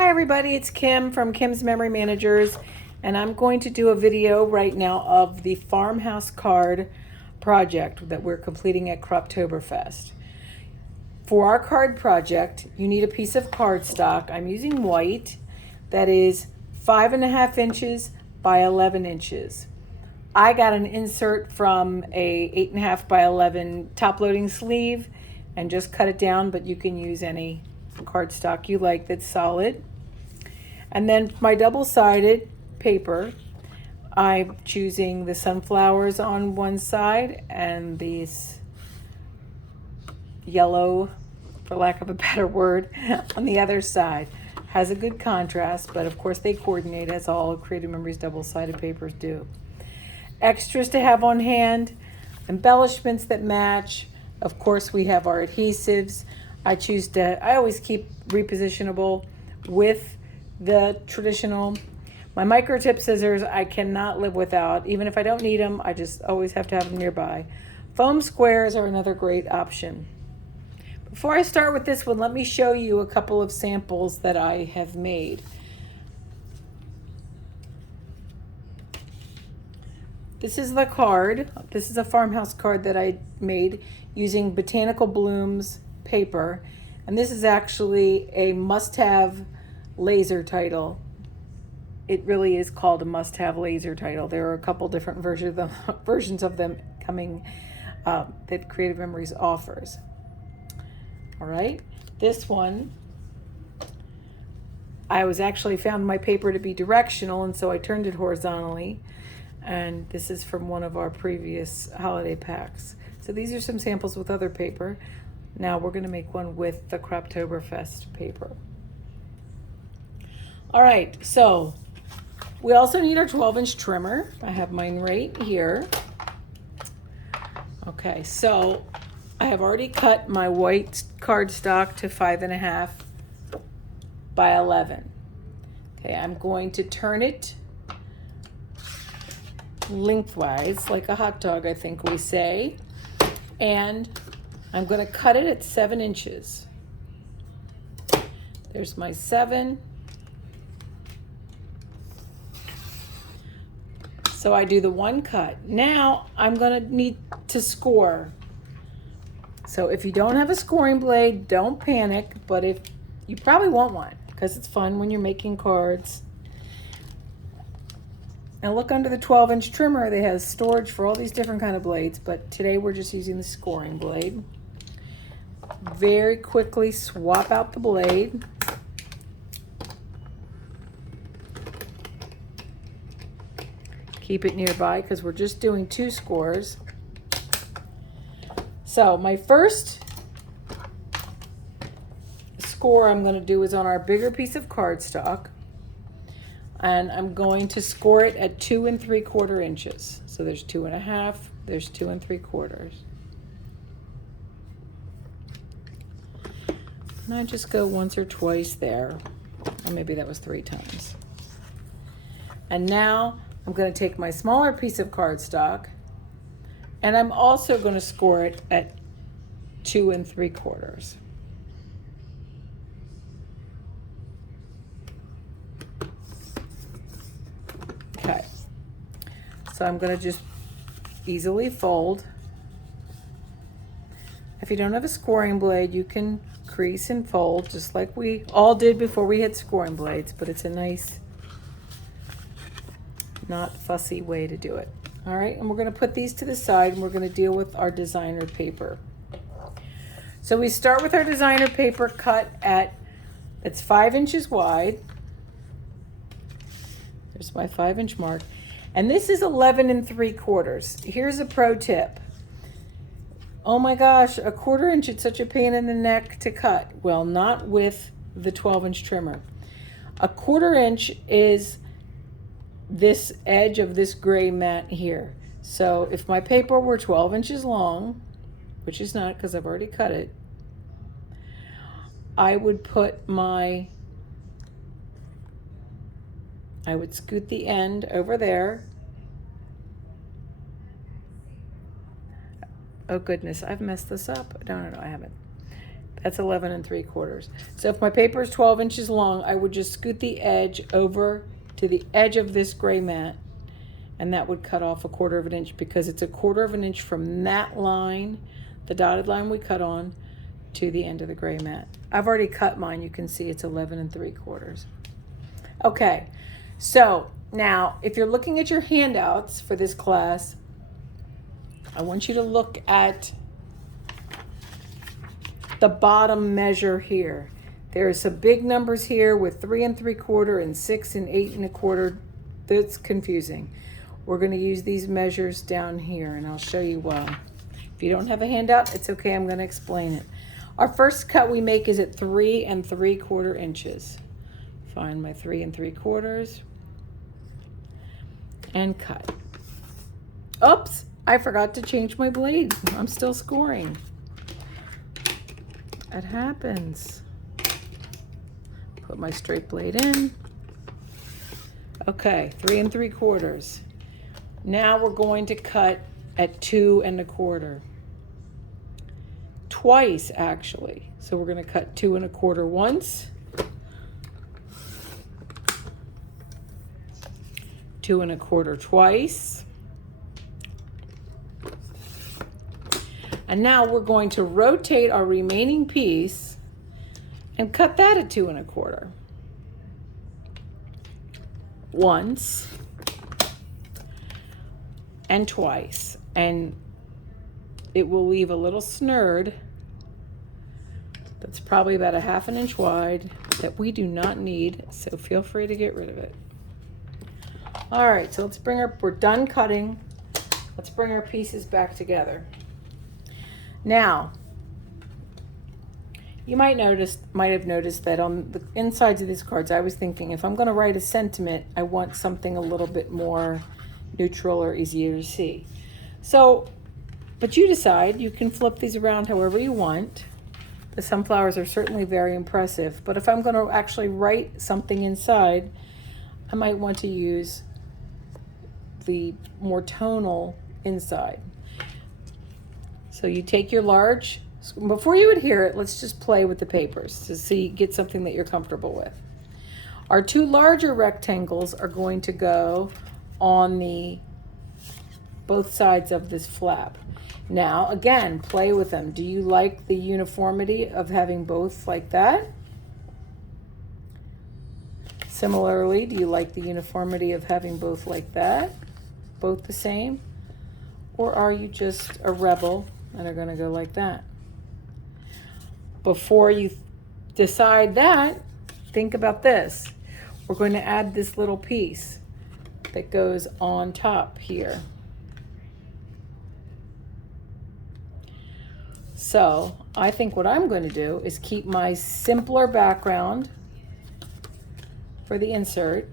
Hi everybody, it's Kim from Kim's Memory Managers, and I'm going to do a video right now of the Farmhouse card project that we're completing at Croptoberfest. For our card project, you need a piece of cardstock. I'm using white that is 5.5 inches by 11 inches. I got an insert from a 8.5 by 11 top loading sleeve and just cut it down, but you can use any cardstock you like that's solid. And then my double-sided paper, I'm choosing the sunflowers on one side and these yellow, for lack of a better word, on the other side. Has a good contrast, but of course they coordinate as all Creative Memories double-sided papers do. Extras to have on hand, embellishments that match. Of course, we have our adhesives. I always keep repositionable with the traditional. My micro tip scissors, I cannot live without. Even if I don't need them, I just always have to have them nearby. Foam squares are another great option. Before I start with this one, let me show you a couple of samples that I have made. This is the card. This is a Farmhouse card that I made using Botanical Blooms paper. And this is actually a must-have laser title. It really is called a must-have laser title. There are a couple different versions of them coming that Creative Memories offers. All right, this one, I was actually found my paper to be directional, and so I turned it horizontally. And this is from one of our previous holiday packs. So these are some samples with other paper. Now we're going to make one with the Croptoberfest paper. All right, so we also need our 12-inch trimmer. I have mine right here. Okay, so I have already cut my white cardstock to 5.5 by 11. Okay, I'm going to turn it lengthwise, like a hot dog, I think we say. And I'm going to cut it at 7 inches. There's my 7. So I do the one cut. Now I'm going to need to score. So if you don't have a scoring blade, don't panic, but if you probably want one because it's fun when you're making cards. Now look under the 12-inch trimmer. They have storage for all these different kind of blades, but today we're just using the scoring blade. Very quickly swap out the blade. Keep it nearby because we're just doing 2 scores. So my first score I'm going to do is on our bigger piece of cardstock. And I'm going to score it at 2 3/4 inches. So there's 2.5, there's 2 3/4. And I just go once or twice there. Or maybe that was 3 times. And now I'm going to take my smaller piece of cardstock and I'm also going to score it at 2 3/4. Okay, so I'm going to just easily fold. If you don't have a scoring blade, you can crease and fold just like we all did before we had scoring blades, but it's a nice, not fussy way to do it. All right, and we're going to put these to the side and we're going to deal with our designer paper. So we start with our designer paper cut at, it's 5 inches wide. There's my 5-inch mark. And this is 11 3/4. Here's a pro tip. Oh my gosh, a 1/4 inch, it's such a pain in the neck to cut. Well, not with the 12-inch trimmer. A 1/4 inch is this edge of this gray mat here. So if my paper were 12 inches long, which is not because I've already cut it, I would scoot the end over there. Oh goodness, I've messed this up. No, I haven't. That's 11 3/4. So if my paper is 12 inches long, I would just scoot the edge over to the edge of this gray mat, and that would cut off 1/4 of an inch, because it's 1/4 of an inch from that line, the dotted line we cut on, to the end of the gray mat. I've already cut mine. You can see it's 11 3/4. Okay, so now if you're looking at your handouts for this class, I want you to look at the bottom measure here. There's some big numbers here with 3 3/4 and 6 and 8 1/4. That's confusing. We're going to use these measures down here, and I'll show you why. If you don't have a handout, it's okay. I'm going to explain it. Our first cut we make is at 3 3/4 inches. Find my 3 3/4 and cut. Oops, I forgot to change my blade. I'm still scoring. It happens. Put my straight blade in. Okay, 3 3/4. Now we're going to cut at 2 1/4. Twice, actually. So we're going to cut 2 1/4 once, 2 1/4 twice, and now we're going to rotate our remaining piece and cut that at 2 1/4. Once and twice, and it will leave a little snurd that's probably about 1/2 inch wide that we do not need, so feel free to get rid of it. All right, so we're done cutting. Let's bring our pieces back together. Now, you might have noticed that on the insides of these cards, I was thinking, if I'm going to write a sentiment, I want something a little bit more neutral or easier to see. So, but you decide. You can flip these around however you want. The sunflowers are certainly very impressive, but if I'm going to actually write something inside, I might want to use the more tonal inside. So you take your large, before you adhere it, let's just play with the papers to see, get something that you're comfortable with. Our 2 larger rectangles are going to go on both sides of this flap. Now, again, play with them. Do you like the uniformity of having both like that? Similarly, do you like the uniformity of having both like that? Both the same? Or are you just a rebel and are going to go like that? Before you decide that, think about this. We're going to add this little piece that goes on top here. So I think what I'm going to do is keep my simpler background for the insert.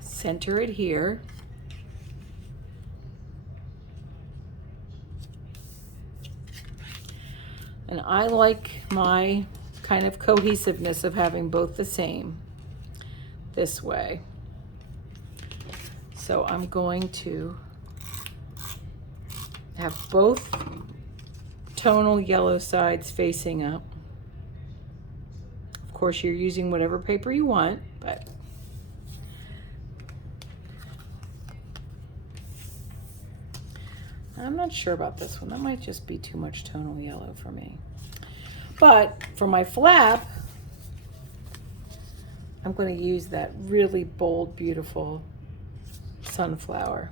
Center it here. And I like my kind of cohesiveness of having both the same this way. So I'm going to have both tonal yellow sides facing up. Of course, you're using whatever paper you want, but I'm not sure about this one. That might just be too much tonal yellow for me. But for my flap, I'm going to use that really bold, beautiful sunflower.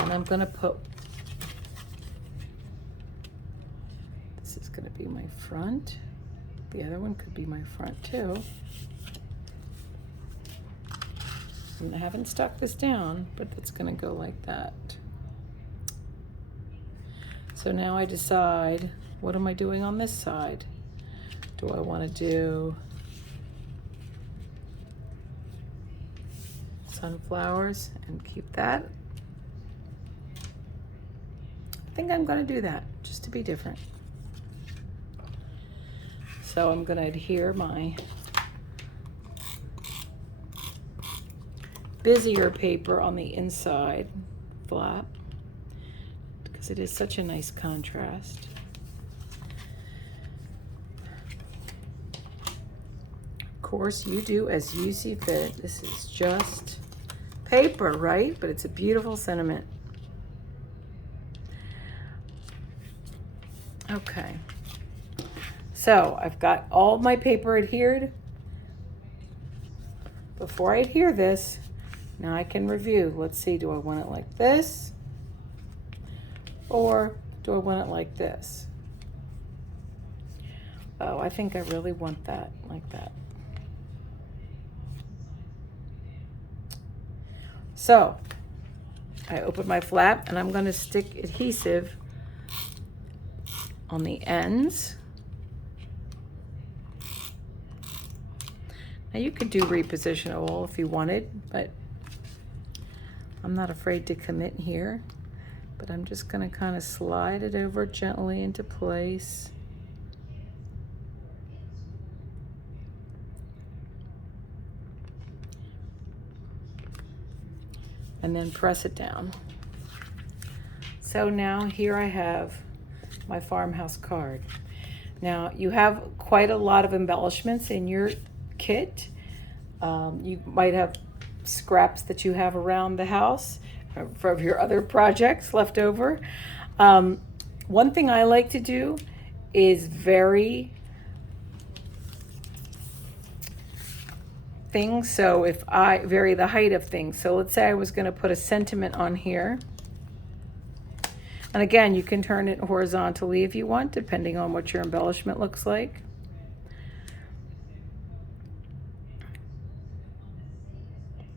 And I'm going to put, this is going to be my front. The other one could be my front too. And I haven't stuck this down, but it's going to go like that. So now I decide, what am I doing on this side? Do I want to do sunflowers and keep that? I think I'm going to do that just to be different. So I'm going to adhere my busier paper on the inside flap because it is such a nice contrast. Of course, you do as you see fit. This is just paper, right? But it's a beautiful sentiment. Okay. So I've got all my paper adhered. Before I adhere this, now I can review. Let's see, do I want it like this? Or do I want it like this? Oh, I think I really want that, like that. So I open my flap and I'm going to stick adhesive on the ends. Now you could do repositionable if you wanted, but I'm not afraid to commit here. But I'm just going to kind of slide it over gently into place. And then press it down. So now here I have my farmhouse card. Now you have quite a lot of embellishments in your kit. You might have scraps that you have around the house from your other projects left over. One thing I like to do is vary things. So if I vary the height of things, so let's say I was going to put a sentiment on here. And again, you can turn it horizontally if you want, depending on what your embellishment looks like.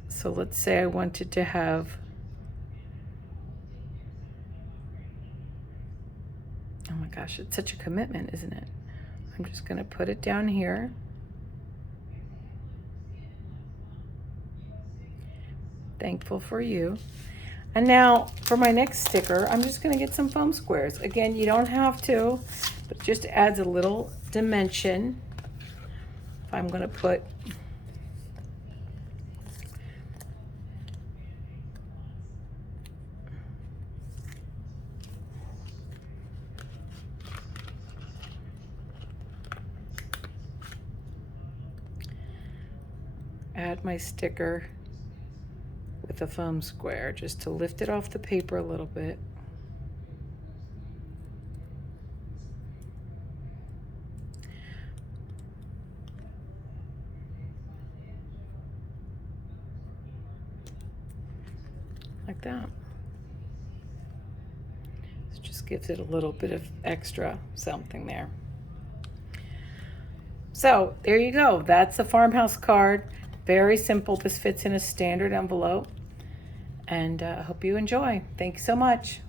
So let's say I wanted to have, oh my gosh, it's such a commitment, isn't it? I'm just going to put it down here. Thankful for you. And now for my next sticker, I'm just going to get some foam squares. Again, you don't have to, but just adds a little dimension. If I'm going to put add my sticker with a foam square just to lift it off the paper a little bit. Like that. This just gives it a little bit of extra something there. So there you go. That's a farmhouse card. Very simple. This fits in a standard envelope. And I hope you enjoy. Thanks so much.